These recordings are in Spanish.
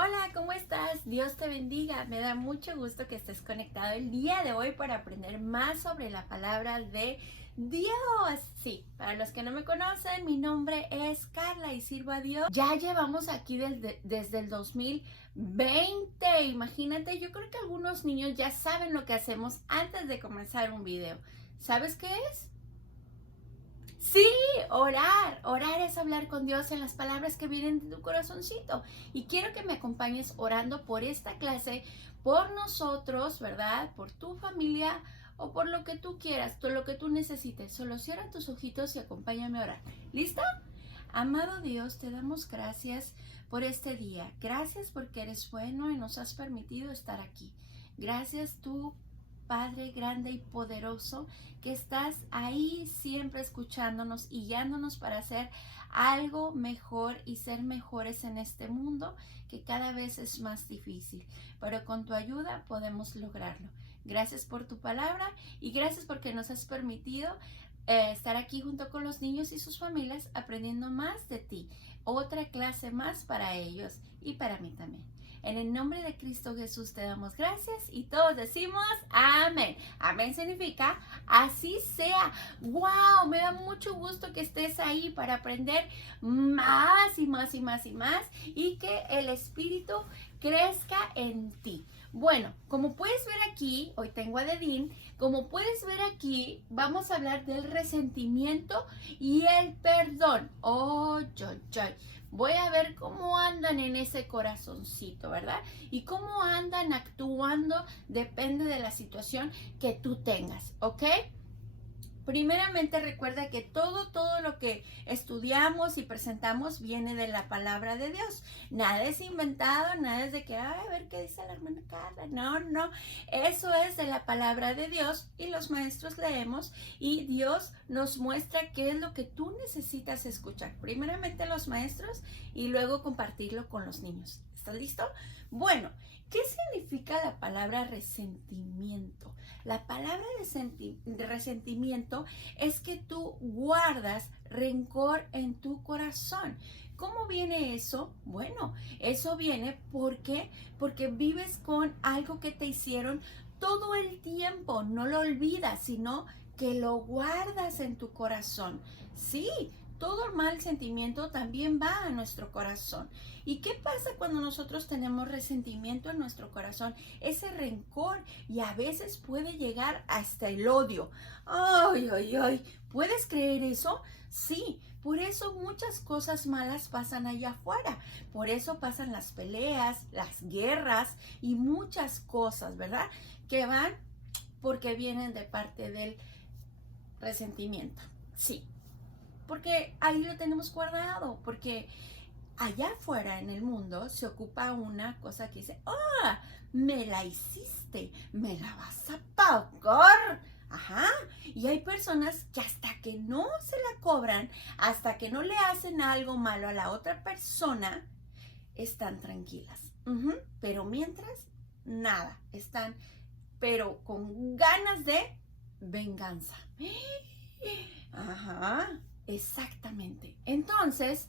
Hola, ¿cómo estás? Dios te bendiga. Me da mucho gusto que estés conectado el día de hoy para aprender más sobre la palabra de Dios. Sí, para los que no me conocen, mi nombre es Carla y sirvo a Dios. Ya llevamos aquí desde el 2020. Imagínate, yo creo que algunos niños ya saben lo que hacemos antes de comenzar un video. ¿Sabes qué es? Sí, orar. Orar es hablar con Dios en las palabras que vienen de tu corazoncito. Y quiero que me acompañes orando por esta clase, por nosotros, ¿verdad? Por tu familia o por lo que tú quieras, todo lo que tú necesites. Solo cierra tus ojitos y acompáñame a orar. ¿Listo? Amado Dios, te damos gracias por este día. Gracias porque eres bueno y nos has permitido estar aquí. Gracias tú, Padre grande y poderoso, que estás ahí siempre escuchándonos y guiándonos para hacer algo mejor y ser mejores en este mundo que cada vez es más difícil. Pero con tu ayuda podemos lograrlo. Gracias por tu palabra y gracias porque nos has permitido estar aquí junto con los niños y sus familias aprendiendo más de ti. Otra clase más para ellos y para mí también. En el nombre de Cristo Jesús te damos gracias y todos decimos amén. Amén significa así sea. ¡Wow! Me da mucho gusto que estés ahí para aprender más y más y más y más y que el Espíritu crezca en ti. Bueno, como puedes ver aquí, hoy tengo a Dedín, como puedes ver aquí, vamos a hablar del resentimiento y el perdón. Oh, voy a ver cómo andan en ese corazoncito, ¿verdad? Y cómo andan actuando depende de la situación que tú tengas, ¿ok? Primeramente recuerda que todo lo que estudiamos y presentamos viene de la palabra de Dios. Nada es inventado, nada es de que, ay, a ver qué dice la hermana Carla. No, eso es de la palabra de Dios y los maestros leemos y Dios nos muestra qué es lo que tú necesitas escuchar. Primeramente los maestros y luego compartirlo con los niños. ¿Estás listo? Bueno, ¿qué significa la palabra resentimiento? La palabra de resentimiento es que tú guardas rencor en tu corazón. ¿Cómo viene eso? Bueno, eso viene porque vives con algo que te hicieron todo el tiempo. No lo olvidas, sino que lo guardas en tu corazón. Sí, todo mal sentimiento también va a nuestro corazón. ¿Y qué pasa cuando nosotros tenemos resentimiento en nuestro corazón? Ese rencor y a veces puede llegar hasta el odio. ¡Ay! ¿Puedes creer eso? Sí, por eso muchas cosas malas pasan allá afuera. Por eso pasan las peleas, las guerras y muchas cosas, ¿verdad? Que van porque vienen de parte del resentimiento. Sí, porque ahí lo tenemos guardado, porque allá afuera en el mundo se ocupa una cosa que dice, me la hiciste, me la vas a pagar. Ajá, y hay personas que hasta que no se la cobran, hasta que no le hacen algo malo a la otra persona, están tranquilas. Pero mientras, nada, están, pero con ganas de venganza. Ajá, exactamente. Entonces,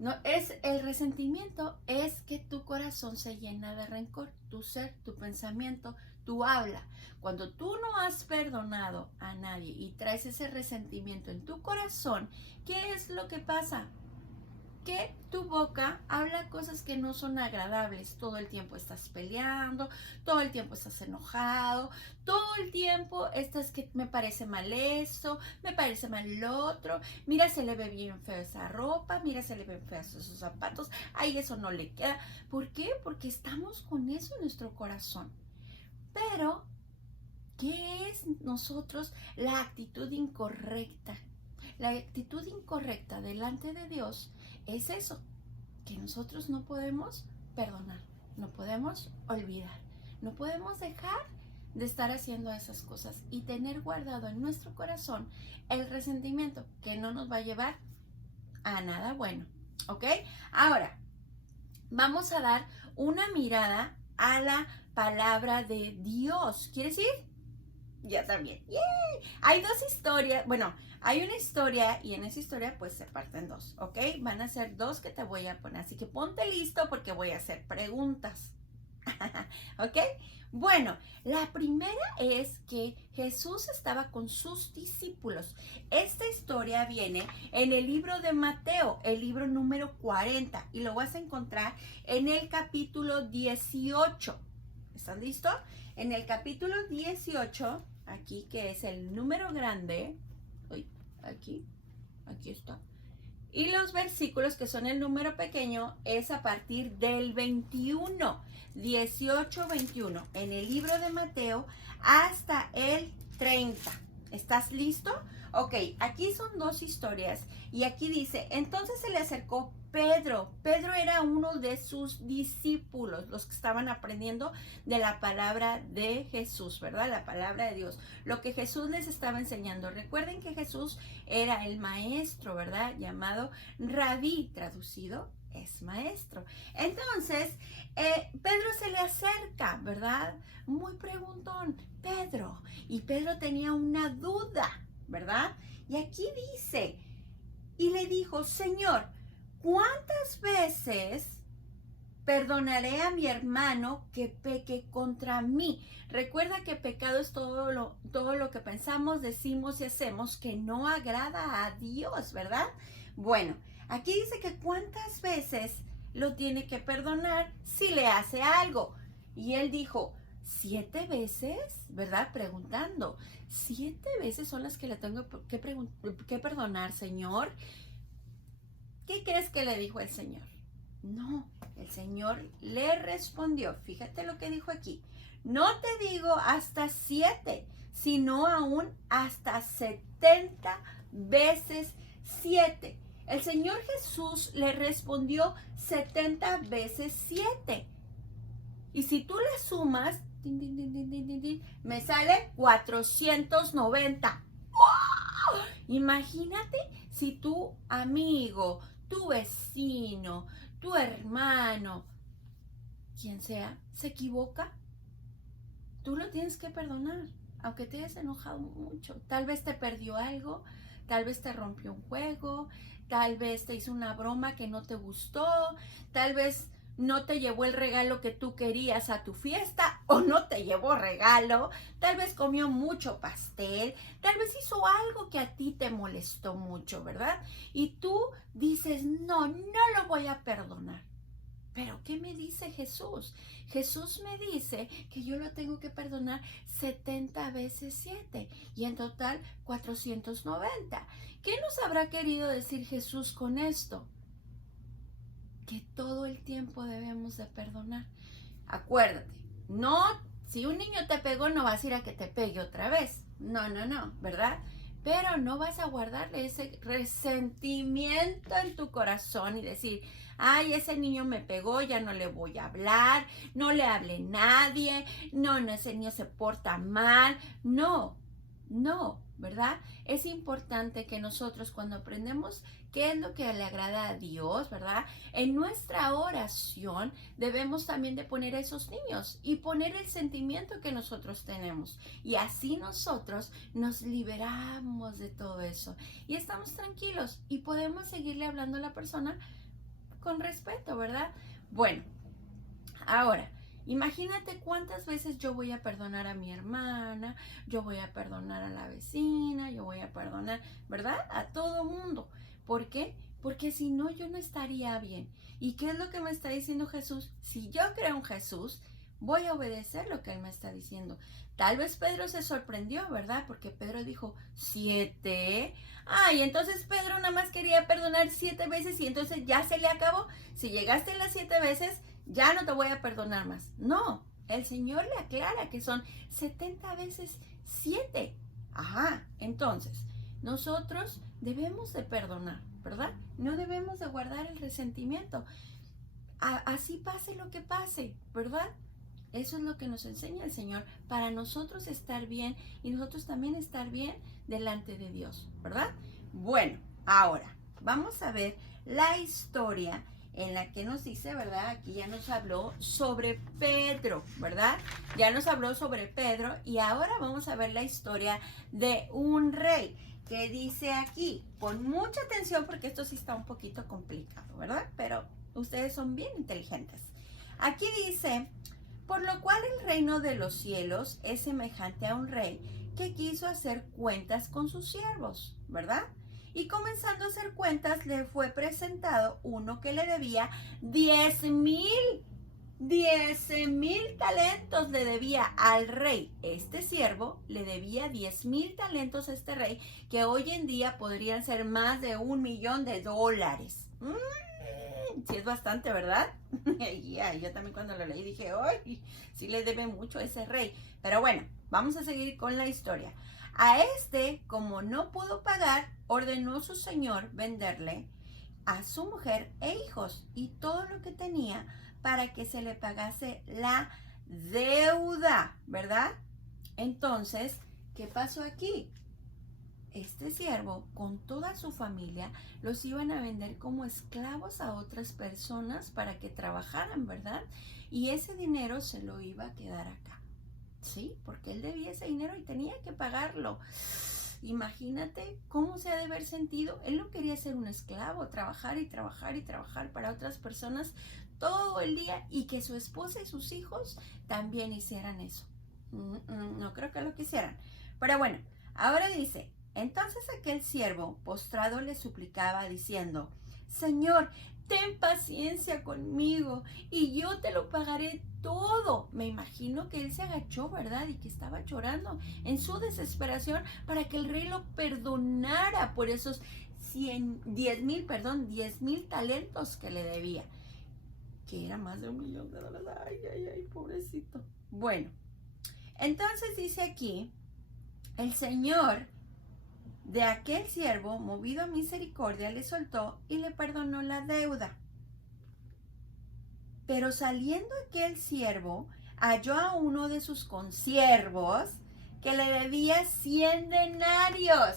no es el resentimiento, es que tu corazón se llena de rencor, tu ser, tu pensamiento, tu habla. Cuando tú no has perdonado a nadie y traes ese resentimiento en tu corazón, ¿qué es lo que pasa? Que tu boca habla cosas que no son agradables. Todo el tiempo estás peleando, todo el tiempo estás enojado, todo el tiempo estás que me parece mal esto, me parece mal el otro, mira se le ve bien feo esa ropa, mira se le ven feos esos zapatos, ay eso no le queda. ¿Por qué? Porque estamos con eso en nuestro corazón. Pero, ¿qué es nosotros la actitud incorrecta? La actitud incorrecta delante de Dios es eso, que nosotros no podemos perdonar, no podemos olvidar, no podemos dejar de estar haciendo esas cosas y tener guardado en nuestro corazón el resentimiento que no nos va a llevar a nada bueno, ¿ok? Ahora, vamos a dar una mirada a la palabra de Dios. ¿Quieres ir? Yo también. ¡Yay! Hay dos historias. Bueno, hay una historia y en esa historia pues se parten dos, ¿ok? Van a ser dos que te voy a poner. Así que ponte listo porque voy a hacer preguntas. ¿Ok? Bueno, la primera es que Jesús estaba con sus discípulos. Esta historia viene en el libro de Mateo, el libro número 40, y lo vas a encontrar en el capítulo 18. ¿Están listos? En el capítulo 18, aquí que es el número grande, aquí está. Y los versículos que son el número pequeño es a partir del 21, 18, 21, en el libro de Mateo hasta el 30. ¿Estás listo? Ok, aquí son dos historias y aquí dice, entonces se le acercó Pedro. Pedro era uno de sus discípulos, los que estaban aprendiendo de la palabra de Jesús, ¿verdad? La palabra de Dios, lo que Jesús les estaba enseñando. Recuerden que Jesús era el maestro, ¿verdad? Llamado Rabí, traducido es maestro. Entonces, Pedro se le acerca, ¿verdad? Muy preguntón, Pedro. Y Pedro tenía una duda, ¿verdad? Y aquí dice, y le dijo, Señor, ¿cuántas veces perdonaré a mi hermano que peque contra mí? Recuerda que pecado es todo lo que pensamos, decimos y hacemos que no agrada a Dios, ¿verdad? Bueno, aquí dice que cuántas veces lo tiene que perdonar si le hace algo. Y él dijo, 7 veces, ¿verdad? Preguntando, 7 veces son las que le tengo que perdonar, Señor. ¿Qué crees que le dijo el Señor? No, el Señor le respondió, fíjate lo que dijo aquí, no te digo hasta 7, sino aún hasta 70 veces 7. El Señor Jesús le respondió 70 veces 7. Y si tú le sumas, me sale 490. ¡Wow! Imagínate si tu amigo, tu vecino, tu hermano, quien sea, se equivoca, tú lo tienes que perdonar, aunque te hayas enojado mucho. Tal vez te perdió algo, tal vez te rompió un juego, tal vez te hizo una broma que no te gustó, tal vez no te llevó el regalo que tú querías a tu fiesta o no te llevó regalo, tal vez comió mucho pastel, tal vez hizo algo que a ti te molestó mucho, ¿verdad? Y tú dices, no lo voy a perdonar. Pero ¿qué me dice Jesús? Jesús me dice que yo lo tengo que perdonar 70 veces 7 y en total 490. ¿Qué nos habrá querido decir Jesús con esto? Que todo el tiempo debemos de perdonar. Acuérdate, no, si un niño te pegó, no vas a ir a que te pegue otra vez. No, ¿verdad? Pero no vas a guardarle ese resentimiento en tu corazón y decir, ay, ese niño me pegó, ya no le voy a hablar, no le hable nadie, no, ese niño se porta mal. No, ¿verdad? Es importante que nosotros cuando aprendemos qué es lo que le agrada a Dios, ¿verdad? En nuestra oración debemos también de poner a esos niños y poner el sentimiento que nosotros tenemos. Y así nosotros nos liberamos de todo eso. Y estamos tranquilos y podemos seguirle hablando a la persona con respeto, ¿verdad? Bueno, ahora, imagínate cuántas veces yo voy a perdonar a mi hermana, yo voy a perdonar a la vecina, yo voy a perdonar, ¿verdad? A todo mundo. ¿Por qué? Porque si no, yo no estaría bien. ¿Y qué es lo que me está diciendo Jesús? Si yo creo en Jesús, voy a obedecer lo que Él me está diciendo. Tal vez Pedro se sorprendió, ¿verdad? Porque Pedro dijo, 7. Ay, entonces Pedro nada más quería perdonar 7 veces y entonces ya se le acabó. Si llegaste a las 7 veces, ya no te voy a perdonar más. No, el Señor le aclara que son 70 veces 7. Ajá, entonces, nosotros debemos de perdonar, ¿verdad? No debemos de guardar el resentimiento. Así pase lo que pase, ¿verdad? Eso es lo que nos enseña el Señor para nosotros estar bien y nosotros también estar bien delante de Dios, ¿verdad? Bueno, ahora vamos a ver la historia en la que nos dice, ¿verdad? Aquí ya nos habló sobre Pedro, ¿verdad? Ya nos habló sobre Pedro y ahora vamos a ver la historia de un rey. Que dice aquí, pon mucha atención porque esto sí está un poquito complicado, ¿verdad? Pero ustedes son bien inteligentes. Aquí dice, por lo cual el reino de los cielos es semejante a un rey que quiso hacer cuentas con sus siervos, ¿verdad? Y comenzando a hacer cuentas le fue presentado uno que le debía 10,000 talentos le debía al rey. Este siervo le debía 10,000 talentos a este rey, que hoy en día podrían ser más de $1,000,000. Sí es bastante, ¿verdad? Yo también cuando lo leí dije, ¡ay! Sí le debe mucho a ese rey. Pero bueno, vamos a seguir con la historia. A este, como no pudo pagar, ordenó su señor venderle a su mujer e hijos y todo lo que tenía para que se le pagase la deuda, ¿verdad? Entonces, ¿qué pasó aquí? Este siervo, con toda su familia, los iban a vender como esclavos a otras personas para que trabajaran, ¿verdad? Y ese dinero se lo iba a quedar acá, ¿sí? Porque él debía ese dinero y tenía que pagarlo. Imagínate cómo se ha de haber sentido. Él no quería ser un esclavo, trabajar y trabajar y trabajar para otras personas todo el día y que su esposa y sus hijos también hicieran eso. No creo que lo quisieran. Pero bueno, ahora dice, entonces aquel siervo postrado le suplicaba diciendo, Señor, ten paciencia conmigo y yo te lo pagaré todo. Me imagino que él se agachó, ¿verdad? Y que estaba llorando en su desesperación para que el rey lo perdonara por esos 10,000 talentos que le debía. Que era más de $1,000,000. Ay, ay, ay, pobrecito. Bueno, entonces dice aquí, el Señor de aquel siervo, movido a misericordia, le soltó y le perdonó la deuda. Pero saliendo aquel siervo, halló a uno de sus consiervos que le debía 100 denarios.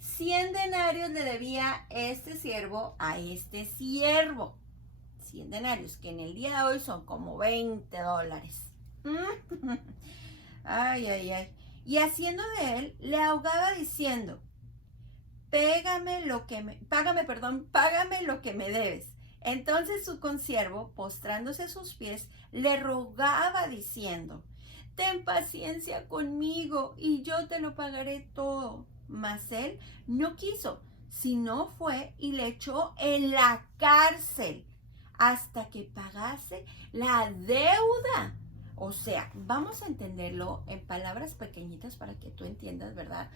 100 denarios le debía este siervo a este siervo. 100 denarios, que en el día de hoy son como $20. Ay, ay, ay. Y haciendo de él, le ahogaba diciendo, págame lo que me debes. Entonces su consiervo, postrándose a sus pies, le rogaba diciendo, ten paciencia conmigo y yo te lo pagaré todo. Mas él no quiso, sino fue y le echó en la cárcel hasta que pagase la deuda. O sea, vamos a entenderlo en palabras pequeñitas para que tú entiendas, ¿verdad?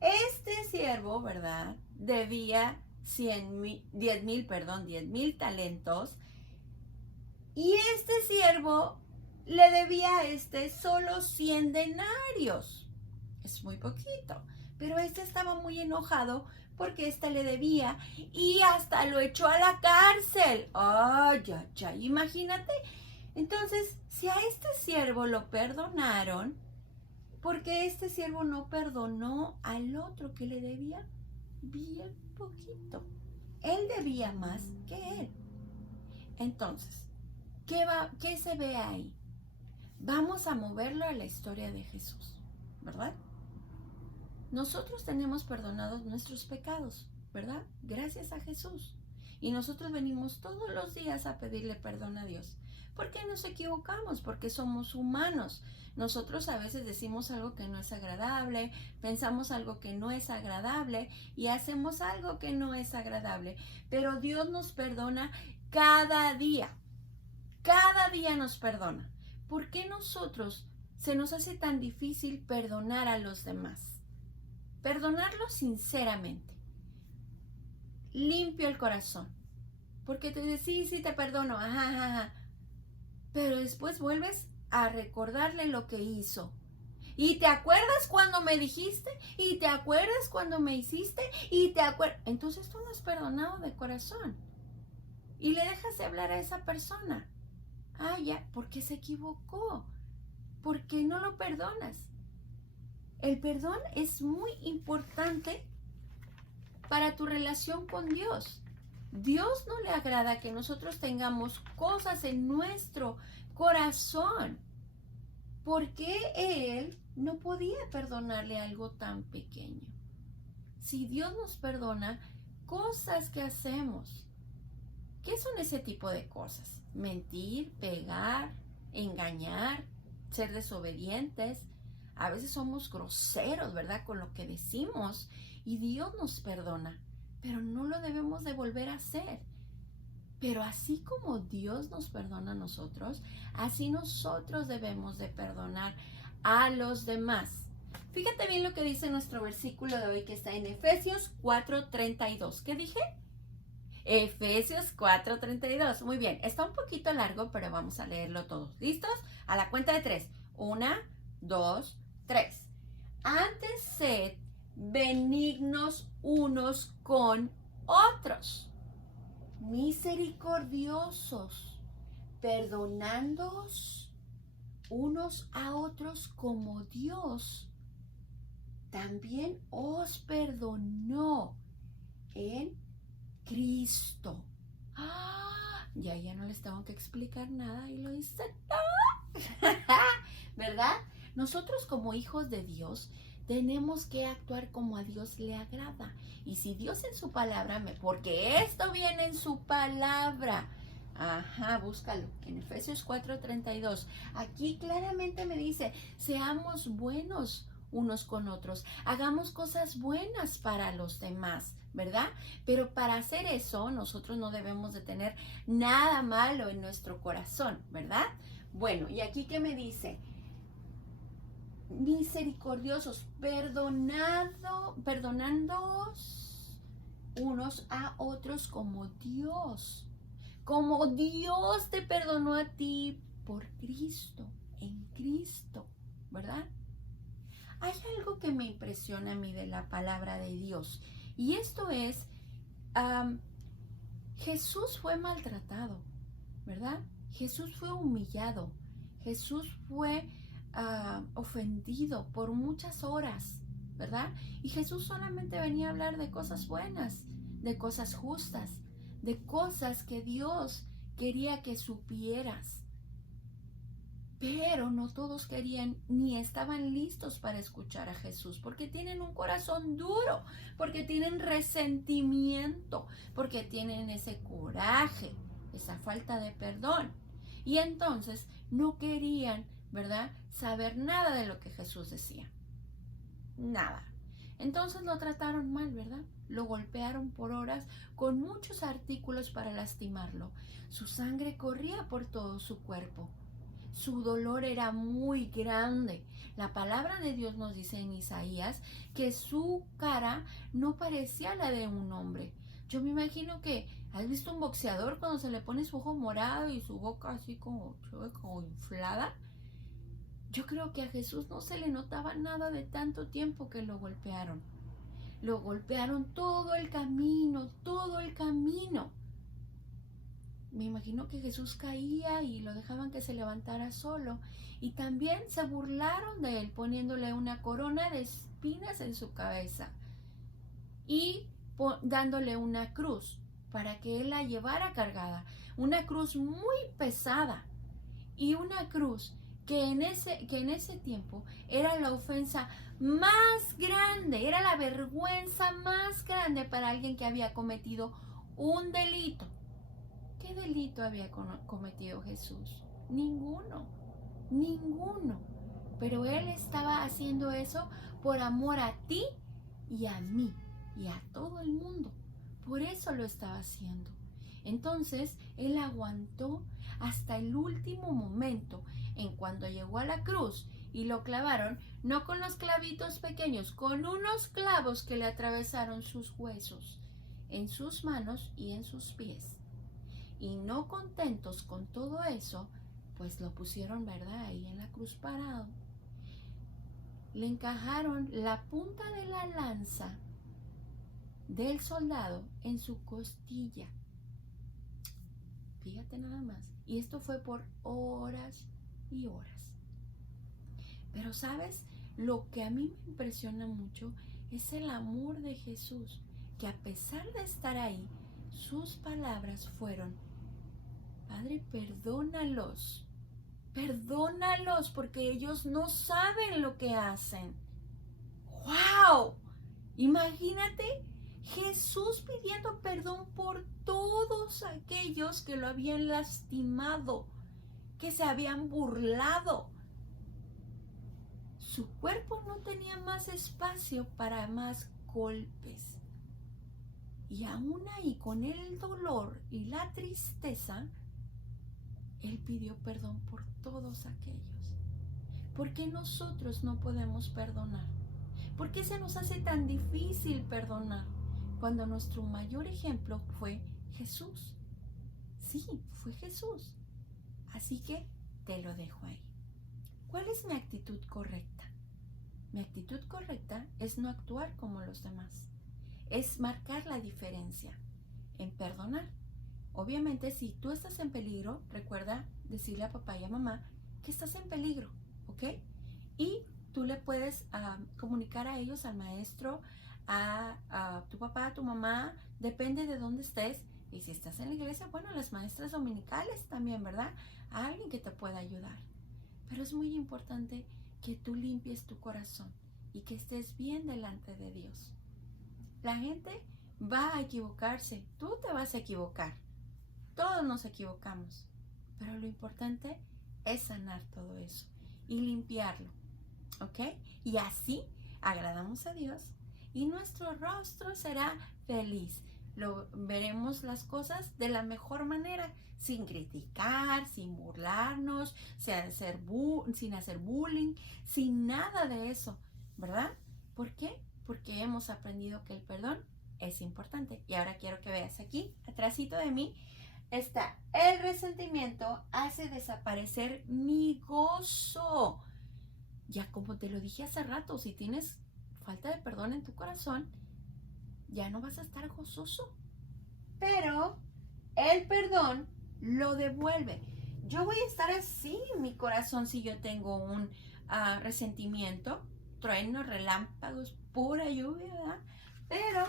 Este siervo, ¿verdad? Debía 10,000 talentos. Y este siervo le debía a este solo 100 denarios. Es muy poquito. Pero este estaba muy enojado porque este le debía y hasta lo echó a la cárcel. Ay, ay, ay, imagínate. Entonces, si a este siervo lo perdonaron, ¿por qué este siervo no perdonó al otro que le debía bien poquito? Él debía más que él. Entonces, ¿qué se ve ahí? Vamos a moverlo a la historia de Jesús, ¿verdad? Nosotros tenemos perdonados nuestros pecados, ¿verdad? Gracias a Jesús. Y nosotros venimos todos los días a pedirle perdón a Dios. ¿Por qué nos equivocamos? Porque somos humanos. Nosotros a veces decimos algo que no es agradable, pensamos algo que no es agradable y hacemos algo que no es agradable. Pero Dios nos perdona cada día. Cada día nos perdona. ¿Por qué nosotros se nos hace tan difícil perdonar a los demás? Perdonarlo sinceramente, limpio el corazón, porque te dices, sí, te perdono, ajá, pero después vuelves a recordarle lo que hizo. Y te acuerdas cuando me dijiste, y te acuerdas cuando me hiciste, y te acuerdas. Entonces tú no has perdonado de corazón. Y le dejas de hablar a esa persona. Ah, ya, porque se equivocó. ¿Por qué no lo perdonas? El perdón es muy importante para tu relación con Dios. Dios no le agrada que nosotros tengamos cosas en nuestro corazón. ¿Por qué Él no podía perdonarle algo tan pequeño? Si Dios nos perdona cosas que hacemos, ¿qué son ese tipo de cosas? Mentir, pegar, engañar, ser desobedientes. A veces somos groseros, ¿verdad? Con lo que decimos, y Dios nos perdona, pero no lo debemos de volver a hacer. Pero así como Dios nos perdona a nosotros, así nosotros debemos de perdonar a los demás. Fíjate bien lo que dice nuestro versículo de hoy, que está en Efesios 4:32. ¿Qué dije? Efesios 4:32. Muy bien, está un poquito largo, pero vamos a leerlo todos. ¿Listos? A la cuenta de 3. 1, 2, 3. Antes sed benignos unos con otros, misericordiosos, perdonándoos unos a otros como Dios también os perdonó en Cristo. Ya no les tengo que explicar nada y lo dice todo. ¿Verdad? Nosotros como hijos de Dios tenemos que actuar como a Dios le agrada. Y si Dios en su palabra, porque esto viene en su palabra. Búscalo, en Efesios 4:32. Aquí claramente me dice, seamos buenos unos con otros, hagamos cosas buenas para los demás, ¿verdad? Pero para hacer eso, nosotros no debemos de tener nada malo en nuestro corazón, ¿verdad? Bueno, y aquí ¿qué me dice? Misericordiosos, perdonándoos unos a otros como Dios te perdonó a ti por Cristo, en Cristo, ¿verdad? Hay algo que me impresiona a mí de la palabra de Dios, y esto es, Jesús fue maltratado, ¿verdad? Jesús fue humillado, Jesús fue ofendido por muchas horas, ¿verdad? Y Jesús solamente venía a hablar de cosas buenas, de cosas justas, de cosas que Dios quería que supieras. Pero no todos querían ni estaban listos para escuchar a Jesús, porque tienen un corazón duro, porque tienen resentimiento, porque tienen ese coraje, esa falta de perdón. Y entonces no querían, ¿verdad?, saber nada de lo que Jesús decía. Nada. Entonces lo trataron mal, ¿verdad? Lo golpearon por horas con muchos artículos para lastimarlo. Su sangre corría por todo su cuerpo. Su dolor era muy grande. La palabra de Dios nos dice en Isaías que su cara no parecía la de un hombre. Yo me imagino que, ¿has visto un boxeador cuando se le pone su ojo morado y su boca así como inflada? Yo creo que a Jesús no se le notaba nada de tanto tiempo que lo golpearon. Lo golpearon todo el camino, todo el camino. Me imagino que Jesús caía y lo dejaban que se levantara solo. Y también se burlaron de él poniéndole una corona de espinas en su cabeza y dándole una cruz para que él la llevara cargada. Una cruz muy pesada y una cruz que en ese tiempo era la ofensa más grande, era la vergüenza más grande para alguien que había cometido un delito. ¿Qué delito había cometido Jesús? Ninguno. Pero Él estaba haciendo eso por amor a ti y a mí y a todo el mundo. Por eso lo estaba haciendo. Entonces, Él aguantó hasta el último momento, en cuando llegó a la cruz y lo clavaron, no con los clavitos pequeños, con unos clavos que le atravesaron sus huesos, en sus manos y en sus pies. Y no contentos con todo eso, pues lo pusieron, ¿verdad?, ahí en la cruz parado. Le encajaron la punta de la lanza del soldado en su costilla. Fíjate nada más. Y esto fue por horas y horas. Pero ¿sabes? Lo que a mí me impresiona mucho es el amor de Jesús, que a pesar de estar ahí, sus palabras fueron: Padre, perdónalos, perdónalos porque ellos no saben lo que hacen. ¡Wow! Imagínate Jesús pidiendo perdón por todos aquellos que lo habían lastimado, que se habían burlado. Su cuerpo no tenía más espacio para más golpes. Y aún ahí, con el dolor y la tristeza, Él pidió perdón por todos aquellos. ¿Por qué nosotros no podemos perdonar? ¿Por qué se nos hace tan difícil perdonar cuando nuestro mayor ejemplo fue Jesús? Sí, fue Jesús. Así que te lo dejo ahí. ¿Cuál es mi actitud correcta? Mi actitud correcta es no actuar como los demás. Es marcar la diferencia en perdonar. Obviamente, si tú estás en peligro, recuerda decirle a papá y a mamá que estás en peligro, ¿ok? Y tú le puedes comunicar a ellos, al maestro, a tu papá, a tu mamá, depende de dónde estés. Y si estás en la iglesia, bueno, las maestras dominicales también, ¿verdad? A alguien que te pueda ayudar. Pero es muy importante que tú limpies tu corazón y que estés bien delante de Dios. La gente va a equivocarse, tú te vas a equivocar, todos nos equivocamos, pero lo importante es sanar todo eso y limpiarlo, ¿ok? Y así agradamos a Dios y nuestro rostro será feliz. Veremos las cosas de la mejor manera, sin criticar, sin burlarnos, sin hacer bullying, sin nada de eso, ¿verdad? ¿Por qué? Porque hemos aprendido que el perdón es importante. Y ahora quiero que veas aquí, atrásito de mí, está: el resentimiento hace desaparecer mi gozo. Ya como te lo dije hace rato, si tienes falta de perdón en tu corazón, ya no vas a estar gozoso. Pero el perdón lo devuelve. Yo voy a estar así en mi corazón si yo tengo un resentimiento, truenos, relámpagos, pura lluvia, ¿verdad? Pero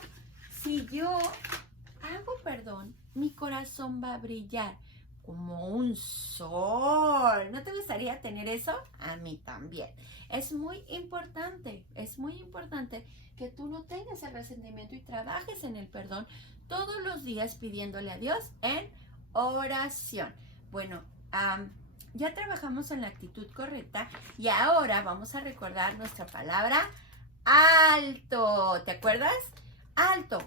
si yo hago perdón, mi corazón va a brillar como un sol. ¿No te gustaría tener eso? A mí también. Es muy importante que tú no tengas el resentimiento y trabajes en el perdón todos los días pidiéndole a Dios en oración. Bueno, ya trabajamos en la actitud correcta y ahora vamos a recordar nuestra palabra alto. ¿Te acuerdas? Alto.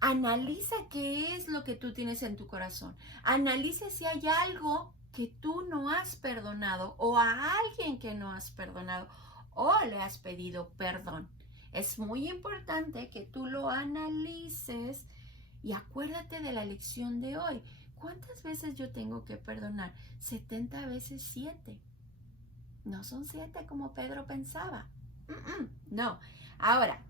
Analiza qué es lo que tú tienes en tu corazón. Analiza si hay algo que tú no has perdonado o a alguien que no has perdonado o le has pedido perdón. Es muy importante que tú lo analices y acuérdate de la lección de hoy. ¿Cuántas veces yo tengo que perdonar? 70 veces 7. No son 7 como Pedro pensaba. No. Ahora,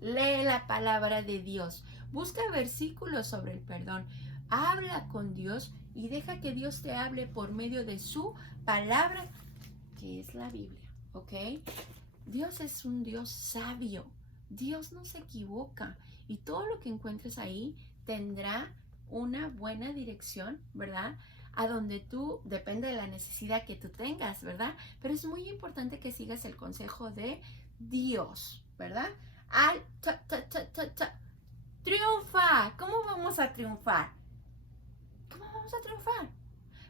lee la palabra de Dios. Busca versículos sobre el perdón. Habla con Dios y deja que Dios te hable por medio de su palabra, que es la Biblia, ¿ok? Dios es un Dios sabio. Dios no se equivoca y todo lo que encuentres ahí tendrá una buena dirección, ¿verdad? A donde tú, depende de la necesidad que tú tengas, ¿verdad? Pero es muy importante que sigas el consejo de Dios, ¿verdad? Triunfa. ¿Cómo vamos a triunfar? ¿Cómo vamos a triunfar?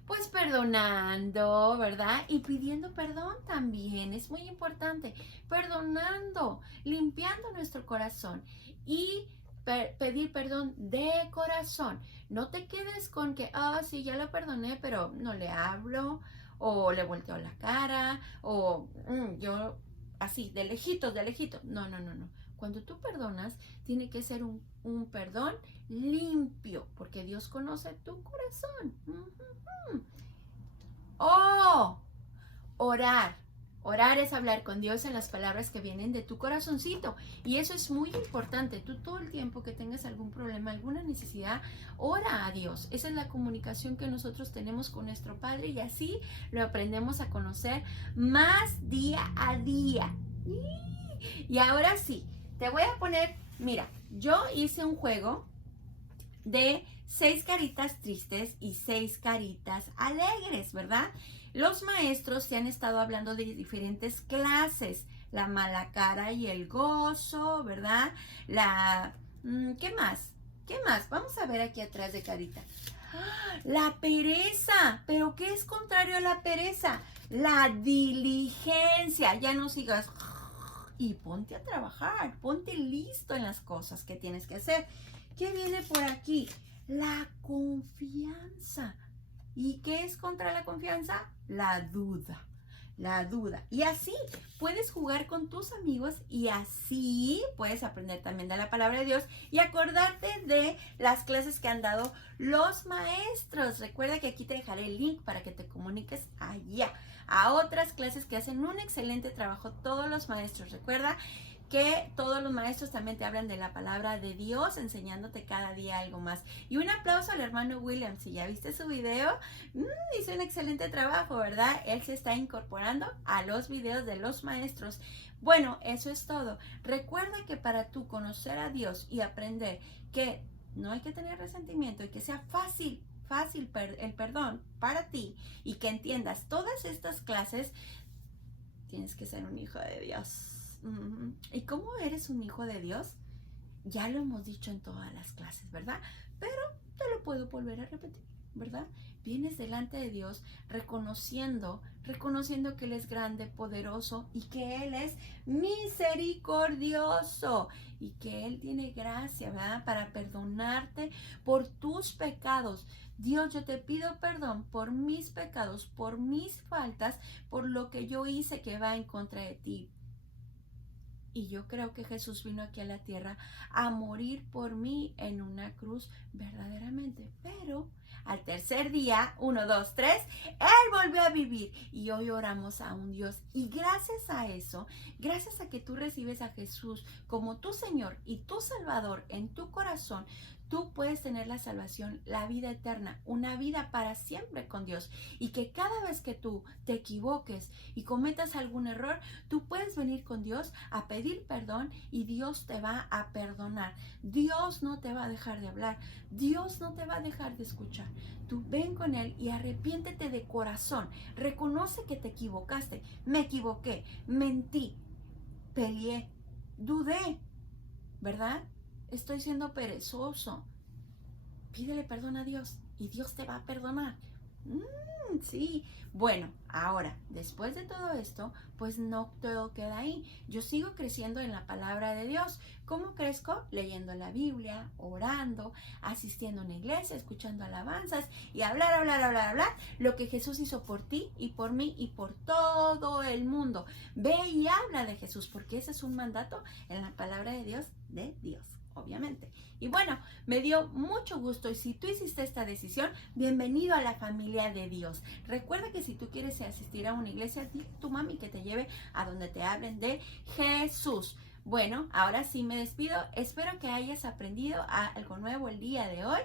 Pues perdonando, ¿verdad? Y pidiendo perdón también, es muy importante. Perdonando, limpiando nuestro corazón y pedir perdón de corazón. No te quedes con que, sí, ya lo perdoné, pero no le hablo, o le volteo la cara, o yo así, de lejitos, de lejitos. No. Cuando tú perdonas, tiene que ser un perdón limpio, porque Dios conoce tu corazón. Orar. Orar es hablar con Dios en las palabras que vienen de tu corazoncito. Y eso es muy importante. Tú todo el tiempo que tengas algún problema, alguna necesidad, ora a Dios. Esa es la comunicación que nosotros tenemos con nuestro Padre y así lo aprendemos a conocer más día a día. Y ahora sí, te voy a poner Mira, yo hice un juego de 6 caritas tristes y 6 caritas alegres, ¿verdad? Los maestros se han estado hablando de diferentes clases, la mala cara y el gozo, ¿verdad? ¿Qué más? ¿Qué más? Vamos a ver aquí atrás de carita. La pereza. ¿Pero qué es contrario a la pereza? La diligencia. Ya no sigas y ponte a trabajar, ponte listo en las cosas que tienes que hacer. ¿Qué viene por aquí? La confianza. ¿Y qué es contra la confianza? La duda. La duda. Y así puedes jugar con tus amigos y así puedes aprender también de la palabra de Dios y acordarte de las clases que han dado los maestros. Recuerda que aquí te dejaré el link para que te comuniques allá a otras clases que hacen un excelente trabajo todos los maestros. Recuerda que todos los maestros también te hablan de la palabra de Dios, enseñándote cada día algo más. Y un aplauso al hermano William. Si ya viste su video, hizo un excelente trabajo, ¿verdad? Él se está incorporando a los videos de los maestros. Bueno, eso es todo. Recuerda que para tú conocer a Dios y aprender que no hay que tener resentimiento y que sea fácil el perdón para ti y que entiendas todas estas clases, tienes que ser un hijo de Dios. ¿Y cómo eres un hijo de Dios? Ya lo hemos dicho en todas las clases, ¿verdad? Pero te lo puedo volver a repetir, ¿verdad? Vienes delante de Dios reconociendo que Él es grande, poderoso y que Él es misericordioso y que Él tiene gracia, ¿verdad? Para perdonarte por tus pecados. Dios, yo te pido perdón por mis pecados, por mis faltas, por lo que yo hice que va en contra de ti. Y yo creo que Jesús vino aquí a la tierra a morir por mí en una cruz verdaderamente. Pero al tercer día, 1, 2, 3, Él volvió a vivir. Y hoy oramos a un Dios. Y gracias a eso, gracias a que tú recibes a Jesús como tu Señor y tu Salvador en tu corazón, tú puedes tener la salvación, la vida eterna, una vida para siempre con Dios. Y que cada vez que tú te equivoques y cometas algún error, tú puedes venir con Dios a pedir perdón y Dios te va a perdonar. Dios no te va a dejar de hablar. Dios no te va a dejar de escuchar. Tú ven con Él y arrepiéntete de corazón. Reconoce que te equivocaste. Me equivoqué, mentí, peleé, dudé, ¿verdad? Estoy siendo perezoso. Pídele perdón a Dios y Dios te va a perdonar. Sí. Bueno, ahora, después de todo esto, pues no todo queda ahí. Yo sigo creciendo en la palabra de Dios. ¿Cómo crezco? Leyendo la Biblia, orando, asistiendo a una iglesia, escuchando alabanzas y hablar lo que Jesús hizo por ti y por mí y por todo el mundo. Ve y habla de Jesús, porque ese es un mandato en la palabra de Dios, obviamente. Y bueno, me dio mucho gusto y si tú hiciste esta decisión, bienvenido a la familia de Dios. Recuerda que si tú quieres asistir a una iglesia, dile a tu mami que te lleve a donde te hablen de Jesús. Bueno, ahora sí me despido. Espero que hayas aprendido algo nuevo el día de hoy.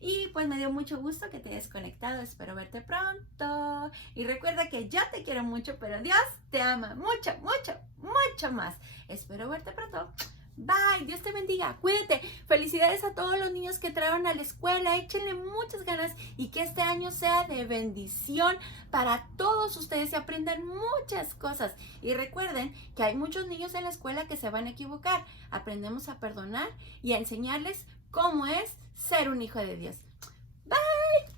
Y pues me dio mucho gusto que te hayas conectado. Espero verte pronto. Y recuerda que yo te quiero mucho, pero Dios te ama mucho, mucho, mucho más. Espero verte pronto. Bye, Dios te bendiga, cuídate. Felicidades a todos los niños que entraron a la escuela. Échenle muchas ganas y que este año sea de bendición para todos ustedes y aprendan muchas cosas. Y recuerden que hay muchos niños en la escuela que se van a equivocar. Aprendemos a perdonar y a enseñarles cómo es ser un hijo de Dios. Bye.